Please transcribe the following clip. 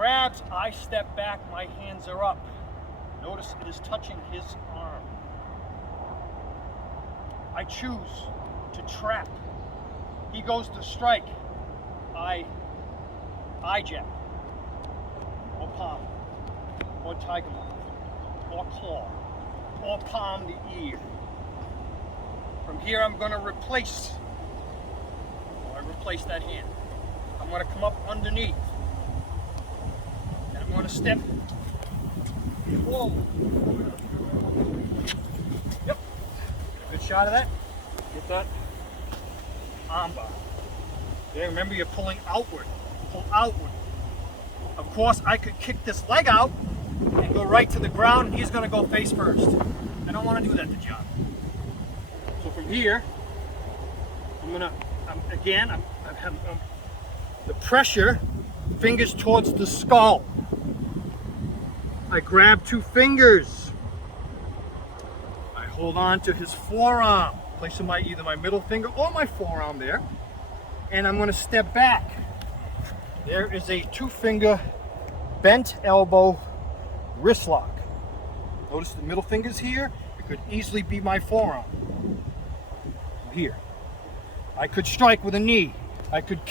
grabs, I step back, my hands are up. Notice it is touching his arm. I choose to trap. He goes to strike. I jab, or palm, or tiger mouth, or claw, or palm the ear. From here I'm going to replace that hand. I'm going to come up underneath, and I'm going to step forward. Yep. Good shot of that. Get that arm bar. Okay, remember you're pulling outward. Pull outward. Of course, I could kick this leg out and go right to the ground, and he's going to go face first. I don't want to do that to John. So from here, I have the pressure, fingers towards the skull. I grab 2 fingers. I hold on to his forearm, placing either my middle finger or my forearm there, and I'm going to step back. There is a 2-finger bent elbow wrist lock. Notice the middle finger's here. It could easily be my forearm. Here. I could strike with a knee. I could kick.